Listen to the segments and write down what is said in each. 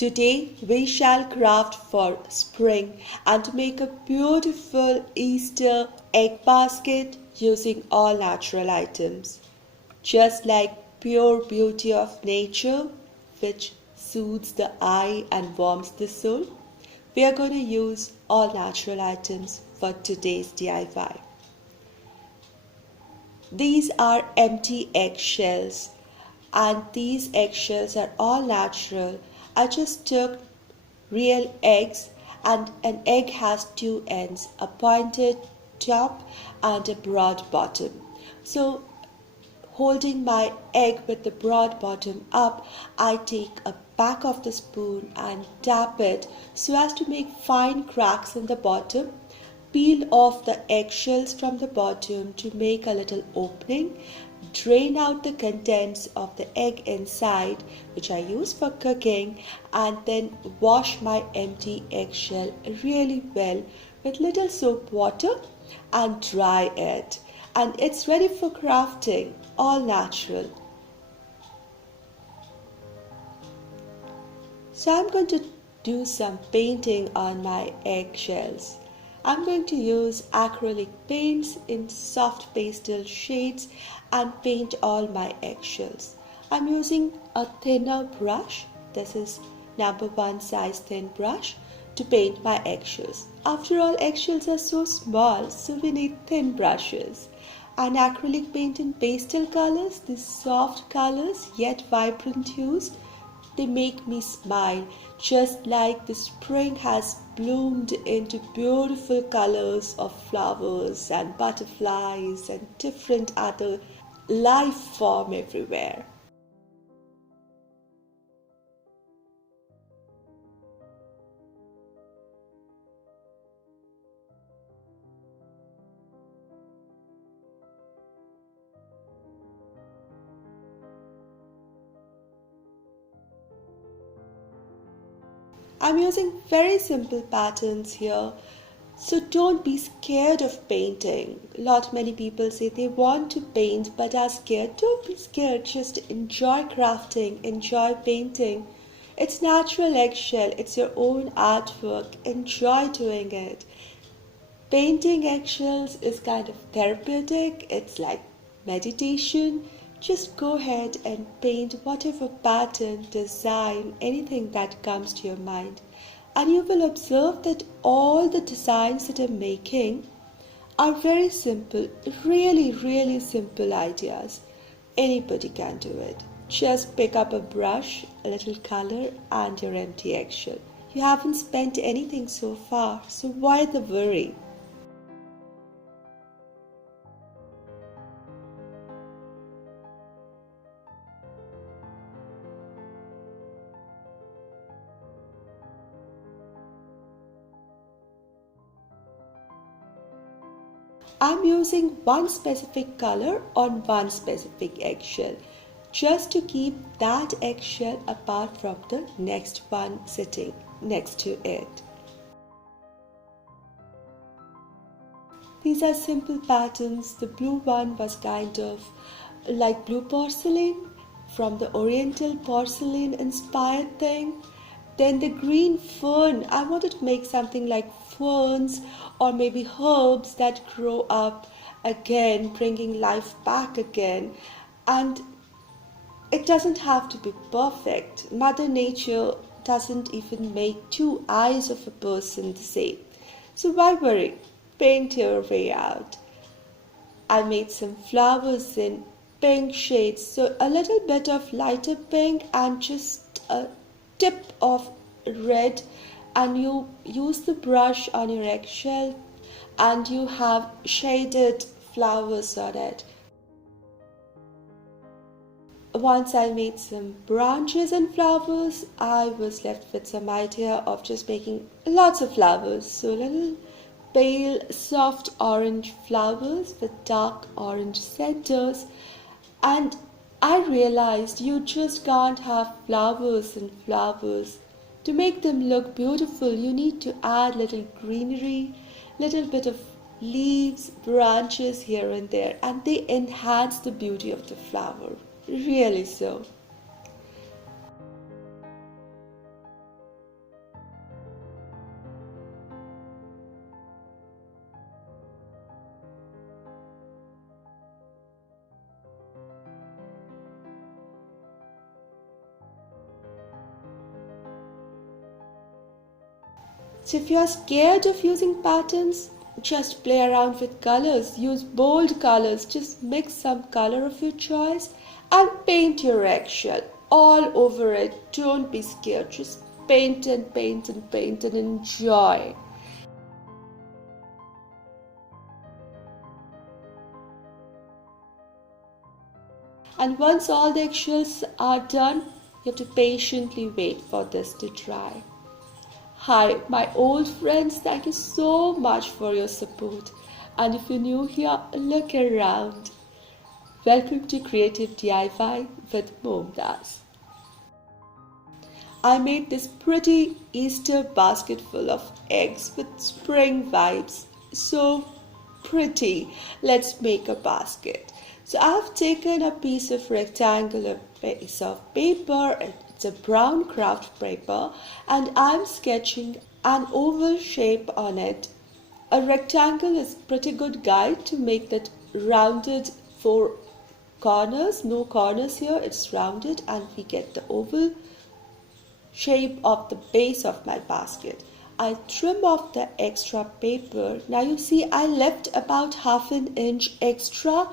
Today we shall craft for spring and make a beautiful Easter egg basket using all natural items. Just like pure beauty of nature, which soothes the eye and warms the soul, we are going to use all natural items for today's DIY. These are empty eggshells, and these eggshells are all natural. I just took real eggs, and an egg has two ends, a pointed top and a broad bottom. So holding my egg with the broad bottom up, I take a back of the spoon and tap it so as to make fine cracks in the bottom. Peel off the eggshells from the bottom to make a little opening. Drain out the contents of the egg inside, which I use for cooking, and then wash my empty eggshell really well with little soap water and dry it. And it's ready for crafting, all natural. So I'm going to do some painting on my eggshells. I'm going to use acrylic paints in soft pastel shades and paint all my eggshells. I'm using a thinner brush. This is number 1 size thin brush to paint my eggshells. After all, eggshells are so small, so we need thin brushes. And acrylic paint in pastel colors, these soft colors yet vibrant hues, they make me smile, just like the spring has bloomed into beautiful colors of flowers and butterflies and different other life form everywhere. I'm using very simple patterns here, so don't be scared of painting. Many people say they want to paint but are scared. Don't be scared, just enjoy crafting, enjoy painting. It's natural eggshell, it's your own artwork, enjoy doing it. Painting eggshells is kind of therapeutic, it's like meditation. Just go ahead and paint whatever pattern, design, anything that comes to your mind. And you will observe that all the designs that I'm making are very simple, really simple ideas. Anybody can do it. Just pick up a brush, a little color, and your empty eggshell. You haven't spent anything so far, so why the worry? I'm using one specific color on one specific eggshell, just to keep that eggshell apart from the next one sitting next to it. These are simple patterns. The blue one was kind of like blue porcelain, from the oriental porcelain inspired thing. Then the green fern, I wanted to make something like ferns or maybe herbs that grow up again, bringing life back again. And it doesn't have to be perfect. Mother Nature doesn't even make two eyes of a person the same. So why worry? Paint your way out. I made some flowers in pink shades, so a little bit of lighter pink and just a tip of red, and you use the brush on your eggshell and you have shaded flowers on it. Once I made some branches and flowers, I was left with some idea of just making lots of flowers. So little pale soft orange flowers with dark orange centers. And I realized you just can't have flowers and flowers. To make them look beautiful, you need to add little greenery, little bit of leaves, branches here and there, and they enhance the beauty of the flower. Really so. So if you are scared of using patterns, just play around with colors. Use bold colors. Just mix some color of your choice and paint your eggshell all over it. Don't be scared. Just paint and paint and paint and enjoy. And once all the eggshells are done, you have to patiently wait for this to dry. Hi, my old friends, thank you so much for your support. And if you're new here, look around. Welcome to Creative DIY with Momdas. I made this pretty Easter basket full of eggs with spring vibes. So pretty. Let's make a basket. So I've taken a piece of rectangular piece of paper. It's a brown craft paper, and I'm sketching an oval shape on it. A rectangle is a pretty good guide to make that rounded four corners. No corners here, it's rounded, and we get the oval shape of the base of my basket. I trim off the extra paper. Now you see I left about half an inch extra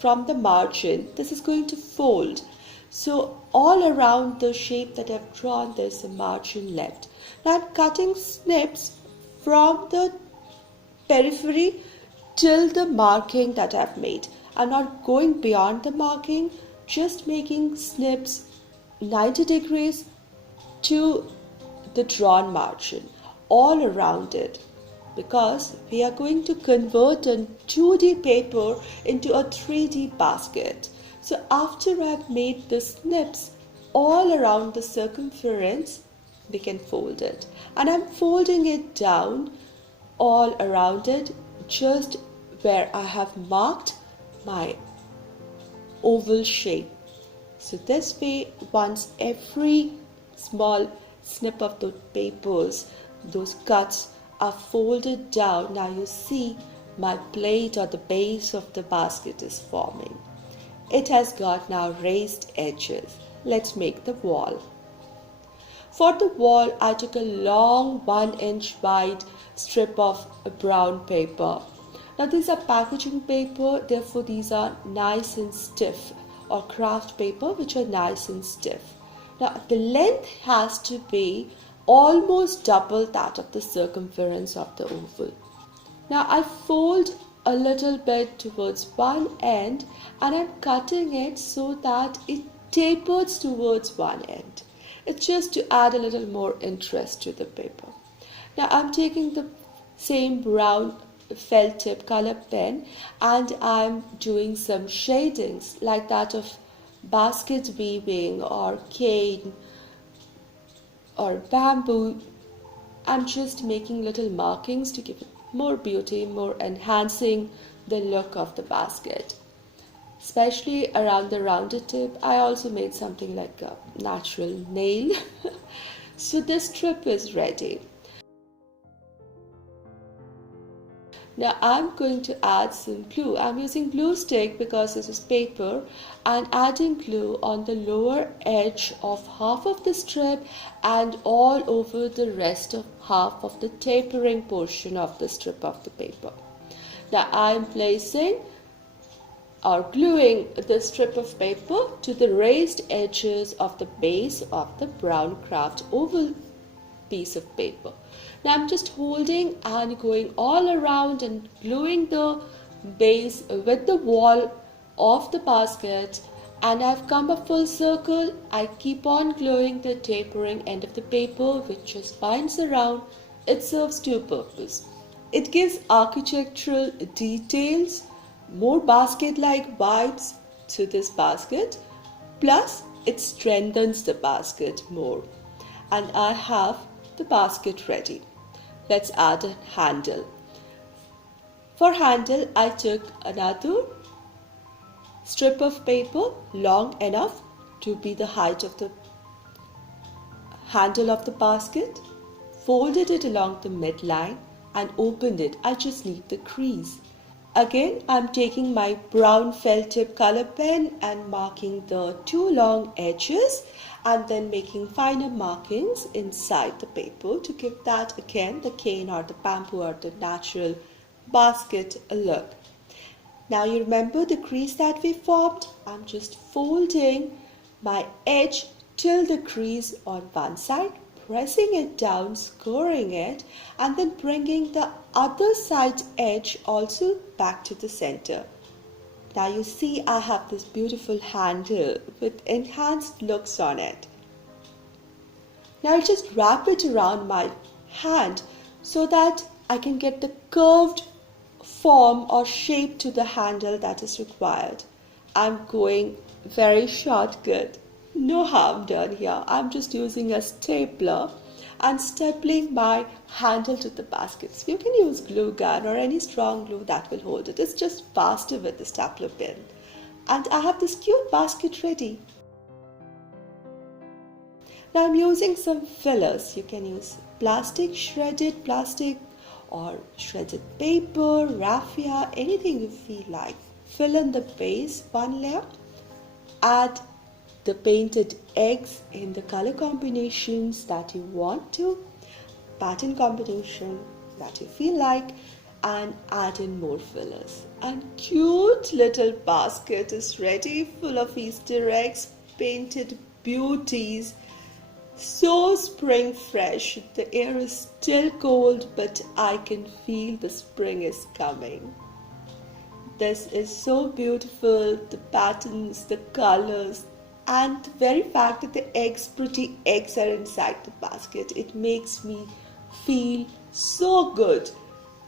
from the margin. This is going to fold. So all around the shape that I've drawn, there's a margin left. Now I'm cutting snips from the periphery till the marking that I've made. I'm not going beyond the marking, just making snips 90 degrees to the drawn margin all around it, because we are going to convert a 2D paper into a 3D basket. So after I've made the snips all around the circumference, we can fold it. And I'm folding it down all around it, just where I have marked my oval shape. So this way, once every small snip of those papers, those cuts are folded down, now you see my plate or the base of the basket is forming. It has got now raised edges. Let's make the wall. For the wall, I took a long 1 inch wide strip of brown paper. Now these are packaging paper, therefore these are nice and stiff, or craft paper which are nice and stiff. Now the length has to be almost double that of the circumference of the oval. Now I fold a little bit towards one end and I'm cutting it so that it tapers towards one end. It's just to add a little more interest to the paper. Now I'm taking the same brown felt tip color pen and I'm doing some shadings like that of basket weaving or cane or bamboo. I'm just making little markings to give it more beauty, more enhancing the look of the basket. Especially around the rounded tip, I also made something like a natural nail. So this strip is ready. Now I'm going to add some glue. I'm using glue stick because this is paper, and adding glue on the lower edge of half of the strip and all over the rest of half of the tapering portion of the strip of the paper. Now I'm placing or gluing the strip of paper to the raised edges of the base of the brown craft oval piece of paper. Now I'm just holding and going all around and gluing the base with the wall of the basket, and I've come a full circle. I keep on gluing the tapering end of the paper which just winds around. It serves two purposes. It gives architectural details, more basket-like vibes to this basket, plus it strengthens the basket more. And I have the basket ready. Let's add a handle. For handle, I took another strip of paper long enough to be the height of the handle of the basket, folded it along the midline and opened it. I just need the crease. Again, I'm taking my brown felt tip color pen and marking the two long edges and then making finer markings inside the paper to give that again the cane or the bamboo or the natural basket a look. Now you remember the crease that we formed? I'm just folding my edge till the crease on one side, pressing it down, scoring it, and then bringing the other side edge also back to the center. Now you see I have this beautiful handle with enhanced looks on it. Now I'll just wrap it around my hand so that I can get the curved form or shape to the handle that is required. I'm going very shortcut. No harm done here. I'm just using a stapler and stapling my handle to the baskets. You can use glue gun or any strong glue that will hold it. It's just faster with the stapler pin. And I have this cute basket ready. Now I'm using some fillers. You can use plastic, shredded plastic, or shredded paper, raffia, anything you feel like. Fill in the base one layer. Add the painted eggs in the color combinations that you want to, pattern combination that you feel like, and add in more fillers. And cute little basket is ready, full of Easter eggs, painted beauties. So spring fresh. The air is still cold, but I can feel the spring is coming. This is so beautiful. The patterns, the colors, and the very fact that the pretty eggs are inside the basket. It makes me feel so good.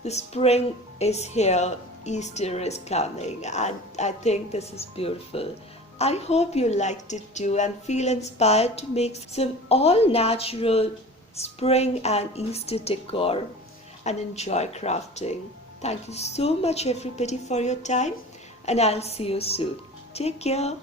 The spring is here. Easter is coming, and I think this is beautiful. I hope you liked it too and feel inspired to make some all-natural spring and Easter decor and enjoy crafting. Thank you so much everybody for your time, and I'll see you soon. Take care.